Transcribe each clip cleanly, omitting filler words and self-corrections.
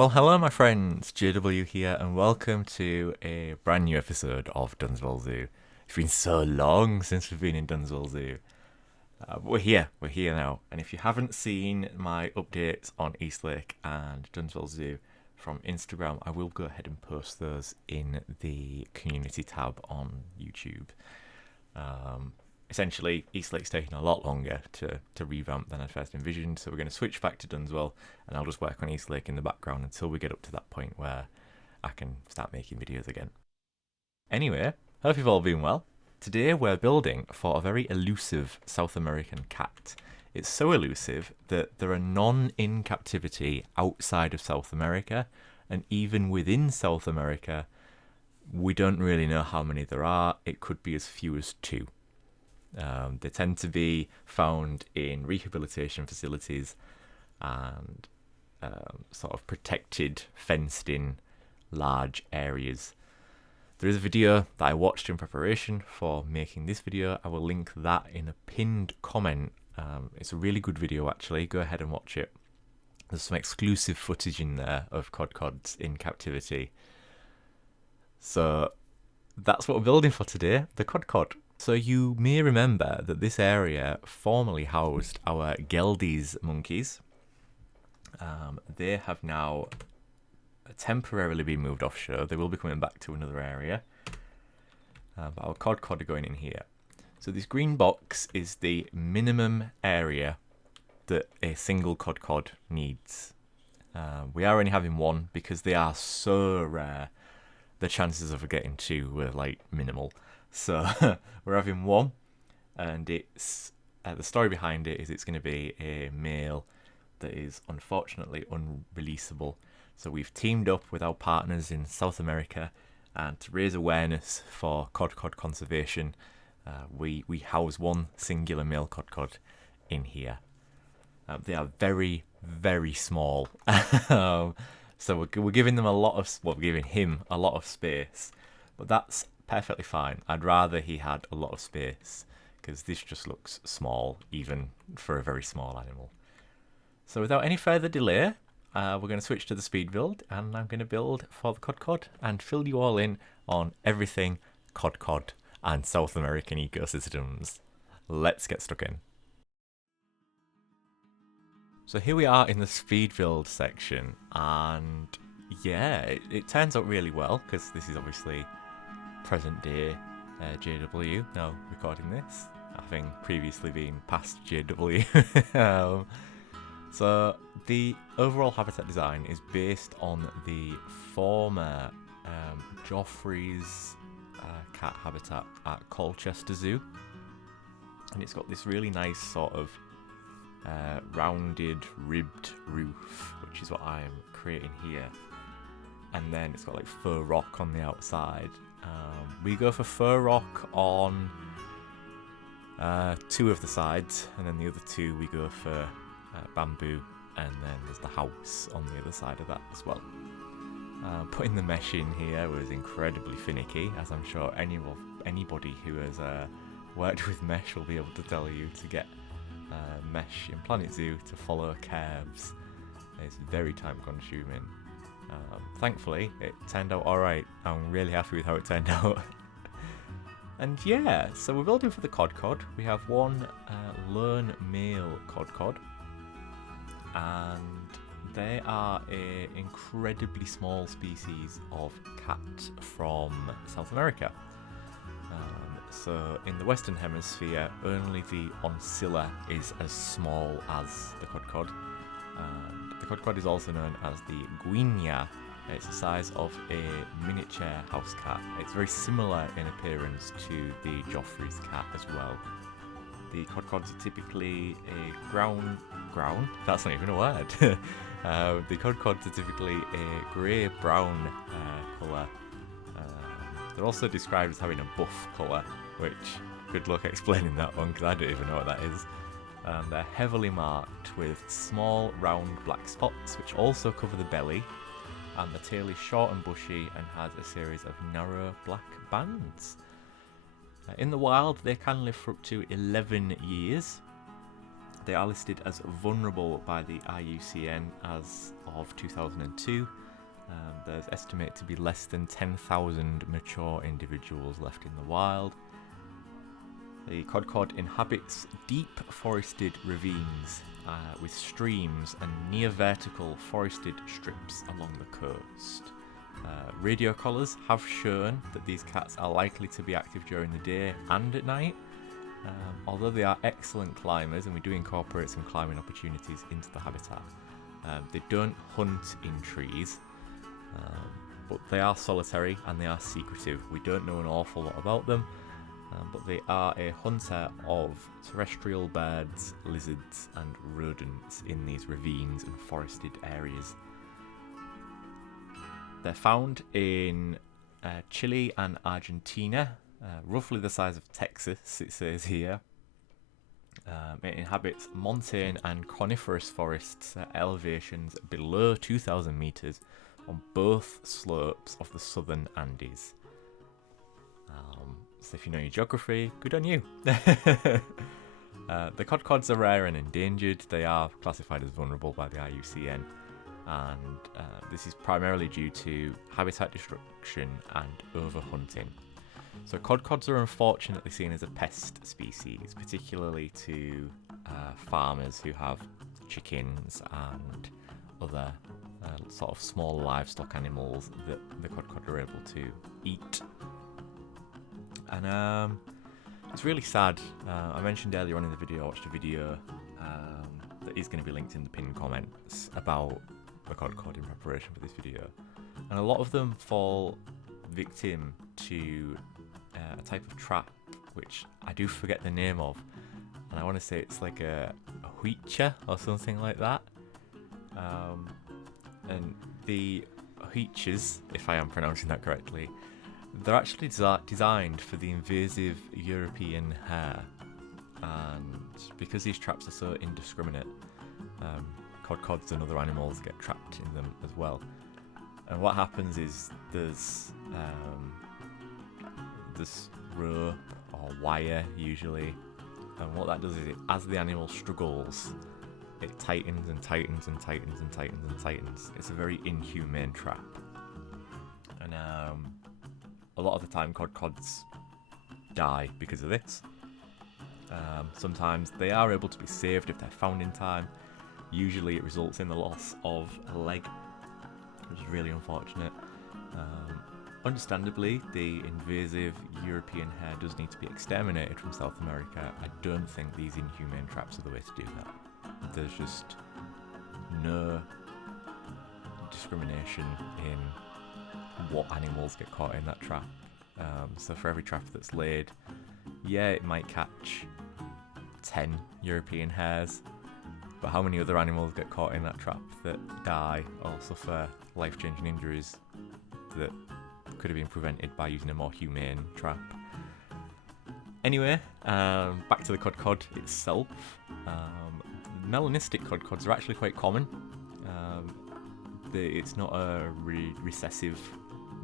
Well, hello, my friends. JW here, and welcome to a brand new episode of Dunswell Zoo. It's been so long since we've been in Dunswell Zoo. But we're here now. And if you haven't seen my updates on Eastlake and Dunswell Zoo from Instagram, I will go ahead and post those in the community tab on YouTube. Essentially, Eastlake's taking a lot longer to revamp than I first envisioned, so we're going to switch back to Dunswell, and I'll just work on Eastlake in the background until we get up to that point where I can start making videos again. Anyway, hope you've all been well. Today we're building for a very elusive South American cat. It's so elusive that there are none in captivity outside of South America, and even within South America, we don't really know how many there are. It could be as few as 2. They tend to be found in rehabilitation facilities and sort of protected, fenced-in large areas. There is a video that I watched in preparation for making this video. I will link that in a pinned comment. It's a really good video, actually. Go ahead and watch it. There's some exclusive footage in there of codcods in captivity. So that's what we're building for today, the codcod. So you may remember that this area formerly housed our Geldes monkeys. They have now temporarily been moved offshore. They will be coming back to another area. But our codcod are going in here. So this green box is the minimum area that a single codcod needs. We are only having one because they are so rare. The chances of getting 2 were like minimal. So we're having 1, and it's the story behind it is it's going to be a male that is unfortunately unreleasable. So we've teamed up with our partners in South America, and to raise awareness for codcod conservation, we house 1 singular male codcod in here. They are very, very small. So we're giving them we're giving him a lot of space, but that's perfectly fine. I'd rather he had a lot of space, because this just looks small, even for a very small animal. So without any further delay, we're going to switch to the speed build, and I'm going to build for the codcod and fill you all in on everything codcod and South American ecosystems. Let's get stuck in. So here we are in the speed build section, and yeah, it turns out really well, because this is obviously present day JW, now recording this, having previously been past JW. So the overall habitat design is based on the former Joffrey's cat habitat at Cutest Zoo, and it's got this really nice sort of rounded, ribbed roof, which is what I'm creating here, and then it's got like fur rock on the outside. We go for fur rock on 2 of the sides, and then the other 2 we go for bamboo, and then there's the house on the other side of that as well. Putting the mesh in here was incredibly finicky, as I'm sure anybody who has worked with mesh will be able to tell you. To get mesh in Planet Zoo to follow curves is very time consuming. Thankfully, it turned out alright. I'm really happy with how it turned out. And yeah, so we're building for the codcod. We have 1 lone male codcod, and they are an incredibly small species of cat from South America. So in the Western Hemisphere, only the oncilla is as small as the codcod. The codcod is also known as the guinia. It's the size of a miniature house cat. It's very similar in appearance to the Joffrey's cat as well. The codcods are typically a ground? That's not even a word. The codcods are typically a grey-brown colour. They're also described as having a buff colour, which, good luck explaining that one, because I don't even know what that is. They're heavily marked with small round black spots, which also cover the belly, and the tail is short and bushy and has a series of narrow black bands. In the wild, they can live for up to 11 years. They are listed as vulnerable by the IUCN as of 2002. There's estimated to be less than 10,000 mature individuals left in the wild. The codcod inhabits deep forested ravines with streams and near vertical forested strips along the coast. Radio collars have shown that these cats are likely to be active during the day and at night. Although they are excellent climbers, and we do incorporate some climbing opportunities into the habitat, they don't hunt in trees, but they are solitary and they are secretive. We don't know an awful lot about them, but they are a hunter of terrestrial birds, lizards and rodents in these ravines and forested areas. They're found in Chile and Argentina, roughly the size of Texas, it says here. It inhabits montane and coniferous forests at elevations below 2,000 metres on both slopes of the southern Andes. So if you know your geography, good on you. The codcods are rare and endangered. They are classified as vulnerable by the IUCN, and this is primarily due to habitat destruction and overhunting. So codcods are unfortunately seen as a pest species, particularly to farmers who have chickens and other sort of small livestock animals that the codcod are able to eat. And it's really sad. I mentioned earlier on in the video, I watched a video that is going to be linked in the pinned comments about the codcod in preparation for this video. And a lot of them fall victim to a type of trap, which I do forget the name of. And I want to say it's like a huicha or something like that. And the huichas, if I am pronouncing that correctly, they're actually designed for the invasive European hare, and because these traps are so indiscriminate, codcods and other animals get trapped in them as well. And what happens is there's this rope or wire usually, and what that does is as the animal struggles, it tightens and tightens and tightens and tightens and tightens. It's a very inhumane trap, and a lot of the time codcods die because of this. Sometimes they are able to be saved if they're found in time. Usually it results in the loss of a leg, which is really unfortunate. Understandably, the invasive European hare does need to be exterminated from South America. I don't think these inhumane traps are the way to do that. There's just no discrimination in what animals get caught in that trap. So for every trap that's laid, yeah, it might catch 10 European hares, but how many other animals get caught in that trap that die or suffer life-changing injuries that could have been prevented by using a more humane trap? Anyway, back to the codcod itself. Melanistic codcods are actually quite common. It's not a recessive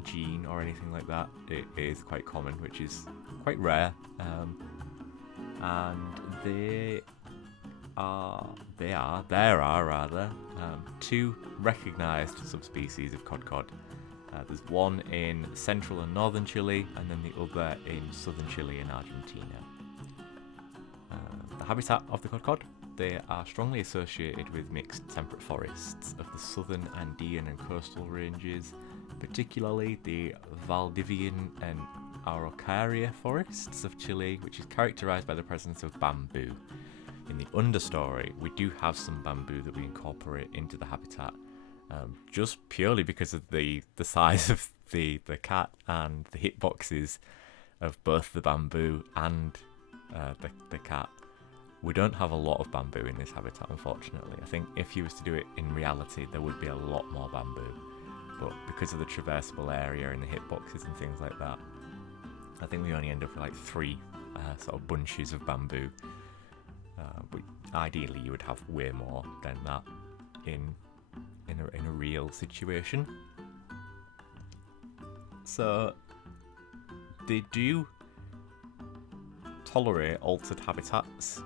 gene or anything like that. It is quite common, which is quite rare. And there are two recognised subspecies of codcod. There's one in central and northern Chile, and then the other in southern Chile and Argentina. The habitat of the codcod: they are strongly associated with mixed temperate forests of the southern Andean and coastal ranges, particularly the Valdivian and Araucaria forests of Chile, which is characterised by the presence of bamboo. In the understory, we do have some bamboo that we incorporate into the habitat, just purely because of the size of the cat and the hitboxes of both the bamboo and the cat. We don't have a lot of bamboo in this habitat, unfortunately. I think if you was to do it in reality, there would be a lot more bamboo. But because of the traversable area and the hitboxes and things like that, I think we only end up with like 3 sort of bunches of bamboo. But ideally you would have way more than that in a real situation. So they do tolerate altered habitats.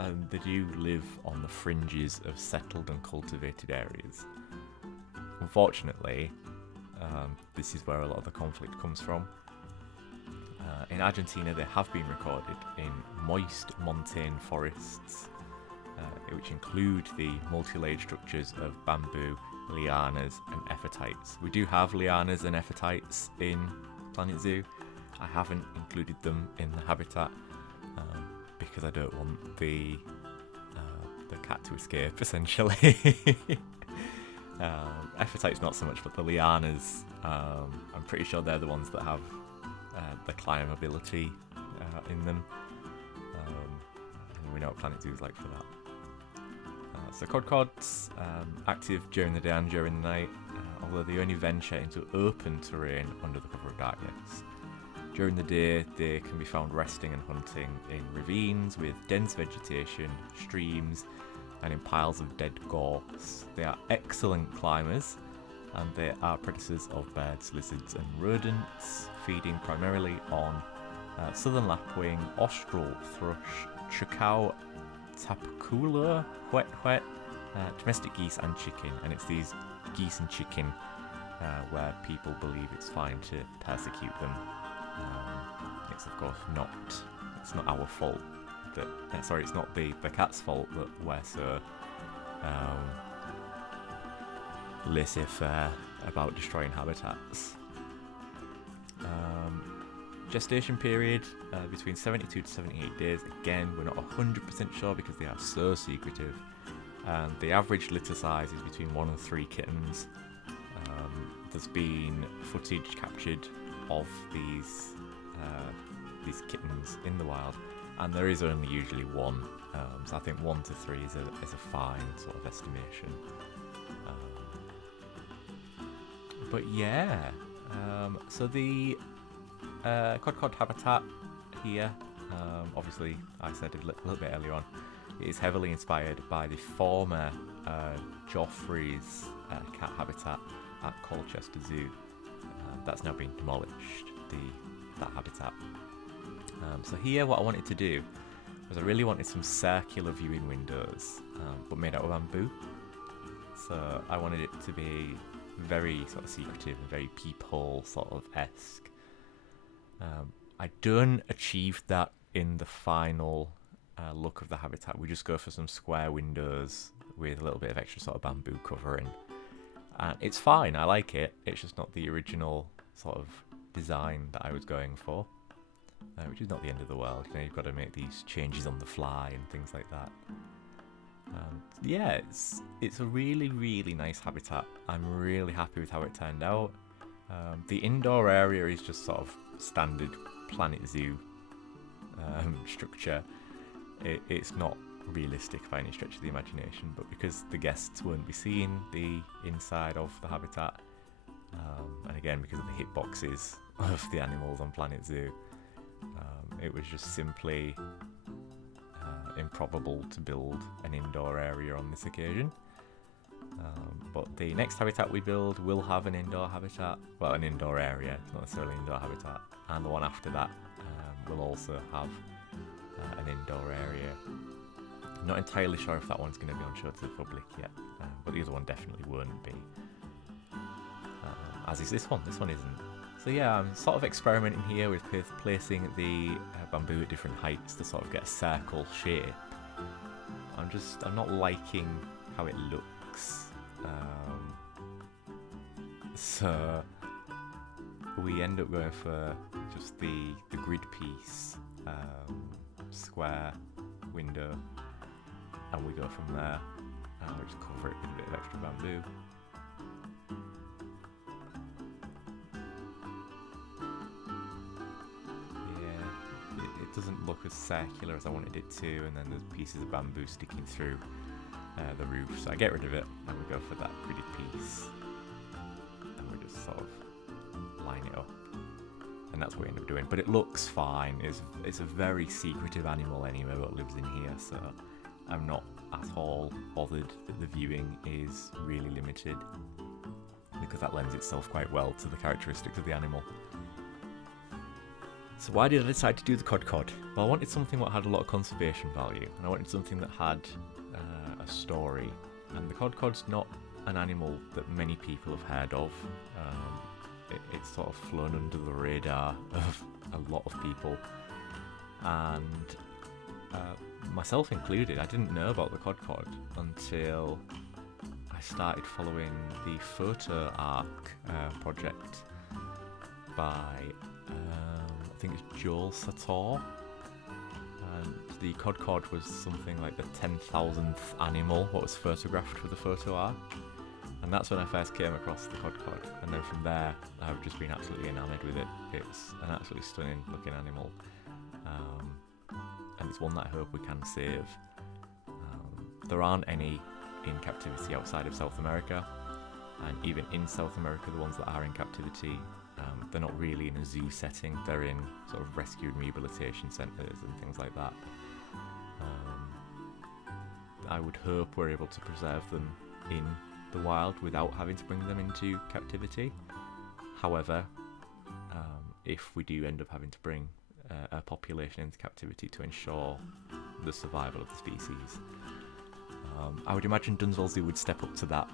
and they do live on the fringes of settled and cultivated areas. Unfortunately, this is where a lot of the conflict comes from. In Argentina, they have been recorded in moist montane forests, which include the multi-layered structures of bamboo, lianas, and epiphytes. We do have lianas and epiphytes in Planet Zoo. I haven't included them in the habitat because I don't want the cat to escape, essentially. Epiphytes not so much, but the lianas, I'm pretty sure they're the ones that have the climbability in them. And we know what Planet Zoo is like for that. So quadquads, active during the day and during the night, although they only venture into open terrain under the cover of darkness. During the day, they can be found resting and hunting in ravines with dense vegetation, streams, and in piles of dead gorse. They are excellent climbers, and they are predators of birds, lizards, and rodents, feeding primarily on southern lapwing, austral thrush, chacao, tapacula, whet, domestic geese, and chicken. And it's these geese and chicken where people believe it's fine to persecute them. It's of course not. It's not our fault that. It's not the cat's fault that we're so laissez-faire about destroying habitats. Gestation period between 72 to 78 days. Again, we're not 100% sure because they are so secretive. The average litter size is between 1 and 3 kittens. There's been footage captured of these kittens in the wild, and there is only usually one. So I think 1 to 3 is a fine sort of estimation. But yeah, so the quadquad habitat here, obviously I said a little bit earlier on, it is heavily inspired by the former Joffrey's cat habitat at Cutest Zoo. That's now been demolished, that habitat. So here what I wanted to do was I really wanted some circular viewing windows, but made out of bamboo. So I wanted it to be very sort of secretive and very peephole sort of esque. I don't achieve that in the final look of the habitat. We just go for some square windows with a little bit of extra sort of bamboo covering. And it's fine, I like it. It's just not the original sort of design that I was going for, which is not the end of the world. You know, you've got to make these changes on the fly and things like that. Yeah, it's a really, really nice habitat. I'm really happy with how it turned out. The indoor area is just sort of standard Planet Zoo structure. It's not realistic by any stretch of the imagination, but because the guests won't be seeing the inside of the habitat, and again because of the hitboxes of the animals on Planet Zoo, it was just simply improbable to build an indoor area on this occasion. But the next habitat we build will have an indoor habitat, well, an indoor area, not necessarily an indoor habitat, and the one after that will also have an indoor area. I'm not entirely sure if that one's going to be on show to the public yet, but the other one definitely won't be. As is this one. This one isn't. So yeah, I'm sort of experimenting here with placing the bamboo at different heights to sort of get a circle shape. I'm not liking how it looks. So we end up going for just the grid piece, square window, and we go from there. We just cover it with a bit of extra bamboo. It doesn't look as circular as I wanted it to, and then there's pieces of bamboo sticking through the roof, so I get rid of it and we go for that gridded piece, and we just sort of line it up, and that's what we end up doing. But it looks fine. It's a very secretive animal anyway what lives in here, so I'm not at all bothered that the viewing is really limited, because that lends itself quite well to the characteristics of the animal. So why did I decide to do the cod? Well, I wanted something that had a lot of conservation value, and I wanted something that had a story. And the cod's not an animal that many people have heard of. It's sort of flown under the radar of a lot of people, and myself included. I didn't know about the cod until I started following the photo arc project by I think it's Joel Sator, and the cod was something like the 10,000th animal what was photographed for the photo arc, and that's when I first came across the cod, and then from there I've just been absolutely enamoured with it. It's an absolutely stunning looking animal, and it's one that I hope we can save. There aren't any in captivity outside of South America, and even in South America, the ones that are in captivity, they're not really in a zoo setting. They're in sort of rescue and rehabilitation centres and things like that. I would hope we're able to preserve them in the wild without having to bring them into captivity. However, if we do end up having to bring a population into captivity to ensure the survival of the species, I would imagine Dunswell Zoo would step up to that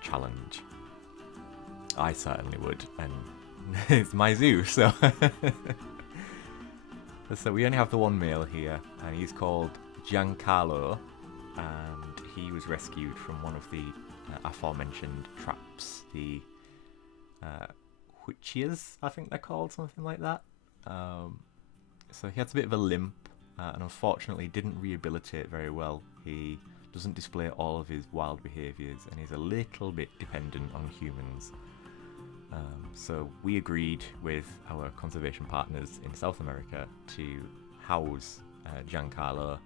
challenge. I certainly would, and it's my zoo, so so we only have the one male here, and he's called Giancarlo, and he was rescued from one of the aforementioned traps, the huichias, I think they're called, something like that. So he had a bit of a limp, and unfortunately didn't rehabilitate very well. He doesn't display all of his wild behaviours, and he's a little bit dependent on humans. So we agreed with our conservation partners in South America to house Giancarlo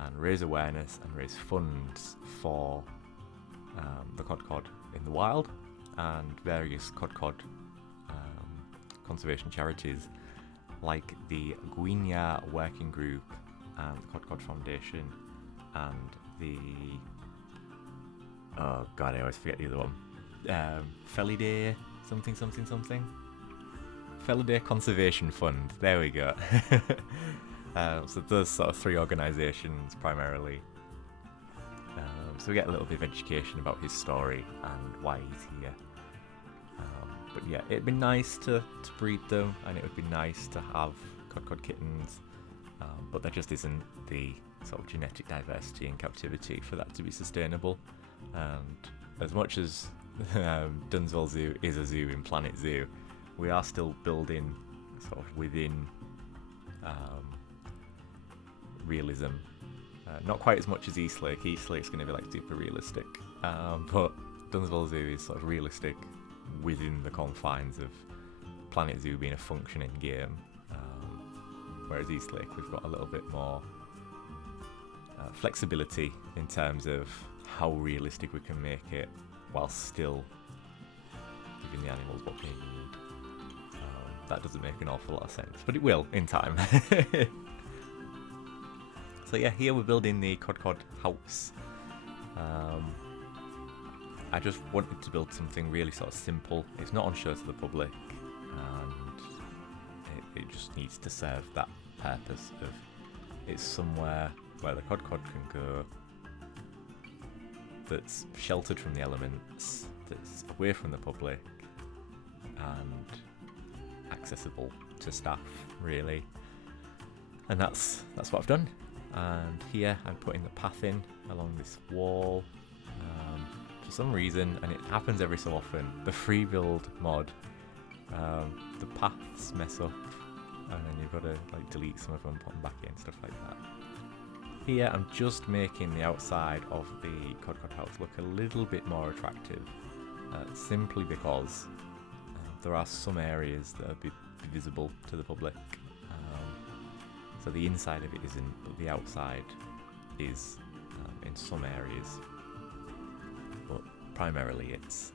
and raise awareness and raise funds for the cod in the wild, and various cod conservation charities like the Guiana Working Group and the Cod Foundation and the I always forget the other one, Felidae something Felidae Conservation Fund, there we go. So those sort of three organisations primarily. So we get a little bit of education about his story and why he's here. But yeah, it'd be nice to breed them, and it would be nice to have cod kittens, but there just isn't the sort of genetic diversity in captivity for that to be sustainable. And as much as Dunswell Zoo is a zoo in Planet Zoo, we are still building sort of within realism. Not quite as much as Eastlake. Eastlake's going to be like super realistic, but Dunswell Zoo is sort of realistic within the confines of Planet Zoo being a functioning game, whereas Eastlake we've got a little bit more flexibility in terms of how realistic we can make it while still giving the animals what they need. That doesn't make an awful lot of sense, but it will in time. So yeah, here we're building the cod house. I just wanted to build something really sort of simple. It's not on show to the public, and it just needs to serve that purpose of it's somewhere where the cod can go, that's sheltered from the elements, that's away from the public, and accessible to staff, really. And that's what I've done. And here I'm putting the path in along this wall. For some reason, and it happens every so often, the free build mod, the paths mess up, and then you've got to like delete some of them, put them back in, stuff like that. Here I'm just making the outside of the cod house look a little bit more attractive, simply because there are some areas that are visible to the public. So the inside of it isn't, but the outside is in some areas. But primarily it's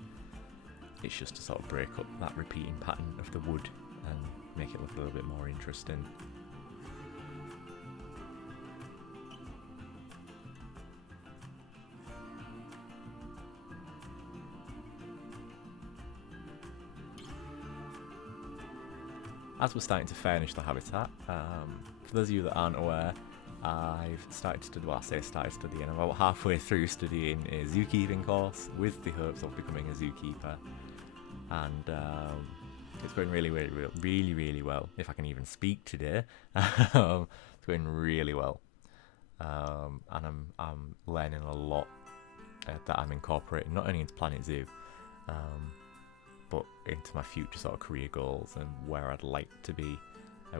just to sort of break up that repeating pattern of the wood and make it look a little bit more interesting. as we're starting to furnish the habitat, for those of you that aren't aware, I've started studying, well I say started studying, I'm about halfway through studying a zookeeping course with the hopes of becoming a zookeeper, and it's going really well, if I can even speak today. It's going really well, and I'm learning a lot that I'm incorporating not only into Planet Zoo, but into my future sort of career goals and where I'd like to be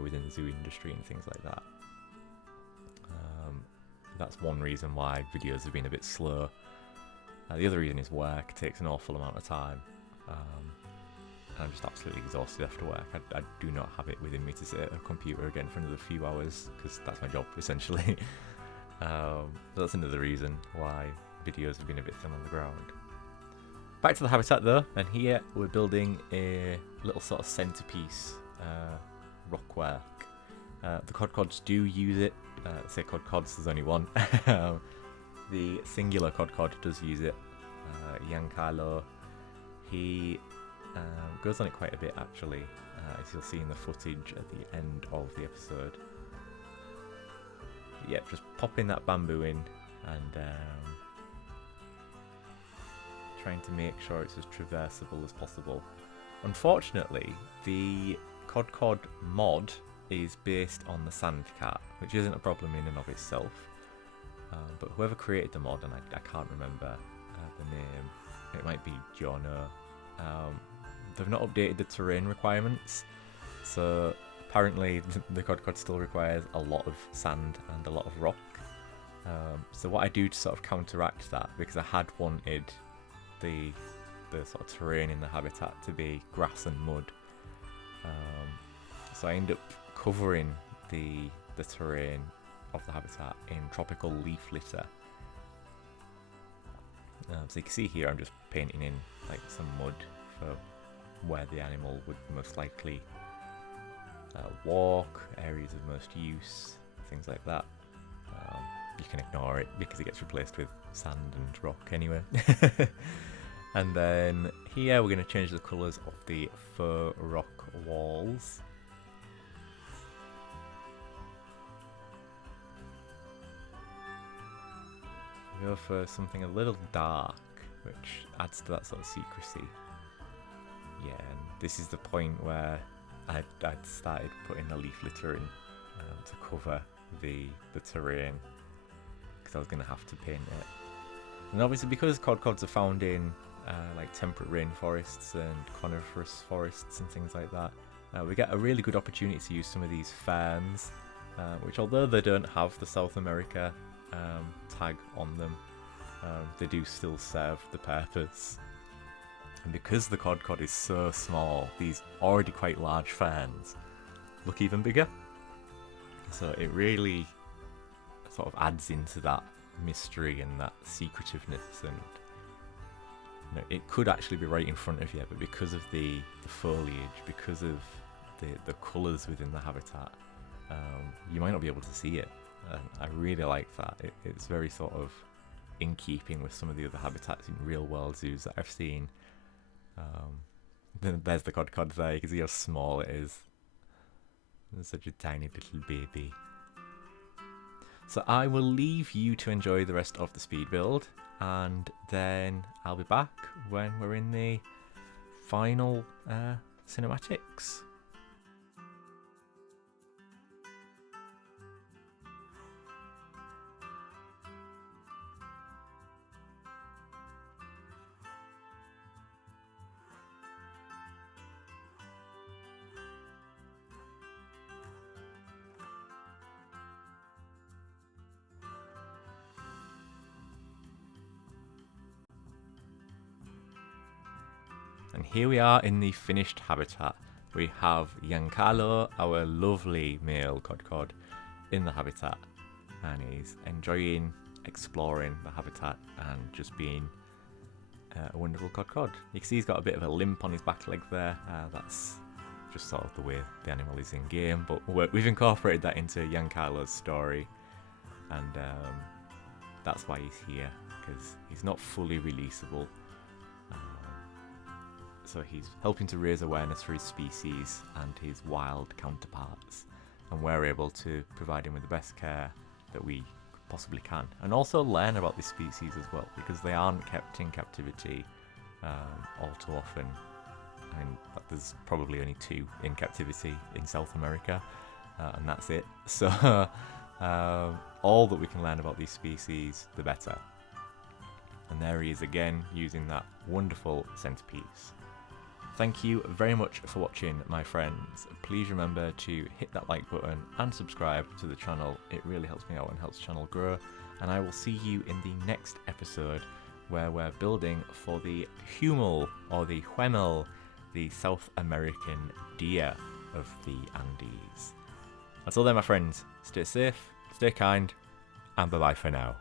within the zoo industry and things like that. That's one reason why videos have been a bit slow. The other reason is work. It takes an awful amount of time. I'm just absolutely exhausted after work. I do not have it within me to sit at a computer again for another few hours, because that's my job essentially. That's another reason why videos have been a bit thin on the ground. Back to the habitat though, and here we're building a little sort of centerpiece rockwork. The codcods do use it. I say codcods, there's only one. The singular codcod does use it. Giancarlo, he goes on it quite a bit actually, as you'll see in the footage at the end of the episode. But yeah, just popping that bamboo in and trying to make sure it's as traversable as possible. Unfortunately, the codcod mod is based on the sandcat, which isn't a problem in and of itself. But whoever created the mod, and I can't remember the name, it might be Jono, they've not updated the terrain requirements. So apparently the codcod still requires a lot of sand and a lot of rock. So what I do to sort of counteract that, because I had wanted the sort of terrain in the habitat to be grass and mud, so I end up covering the terrain of the habitat in tropical leaf litter. So you can see here I'm just painting in like some mud for where the animal would most likely walk, areas of most use, things like that. You can ignore it because it gets replaced with sand and rock anyway. And then here we're going to change the colours of the faux rock walls. Go for something a little dark, which adds to that sort of secrecy. Yeah, and this is the point where I'd started putting the leaf litter in to cover the terrain, because I was going to have to paint it. And obviously because codcods are found in like temperate rainforests and coniferous forests and things like that, we get a really good opportunity to use some of these ferns, which although they don't have the South America tag on them, they do still serve the purpose. And because the codcod is so small, these already quite large ferns look even bigger. So it really sort of adds into that mystery and that secretiveness, and you know, it could actually be right in front of you, but because of the foliage, because of the colours within the habitat, you might not be able to see it. I really like that. It's very sort of in keeping with some of the other habitats in real world zoos that I've seen. Then there's the codcod there. You can see how small it is. It's such a tiny little baby. So I will leave you to enjoy the rest of the speed build, and then I'll be back when we're in the final cinematics. And here we are in the finished habitat. We have Giancarlo, our lovely male codcod, in the habitat, and he's enjoying exploring the habitat and just being a wonderful codcod. You can see he's got a bit of a limp on his back leg there. That's just sort of the way the animal is in game, but we've incorporated that into Giancarlo's story, and that's why he's here, because he's not fully releasable. So he's helping to raise awareness for his species and his wild counterparts, and we're able to provide him with the best care that we possibly can, and also learn about this species as well, because they aren't kept in captivity all too often. I mean, there's probably only 2 in captivity in South America, and that's it. So all that we can learn about these species, the better. And there he is again, using that wonderful centerpiece. Thank you very much for watching, my friends. Please remember to hit that like button and subscribe to the channel. It really helps me out and helps the channel grow. And I will see you in the next episode, where we're building for the huemul, or the huemul, the South American deer of the Andes. Until then, my friends, stay safe, stay kind, and bye-bye for now.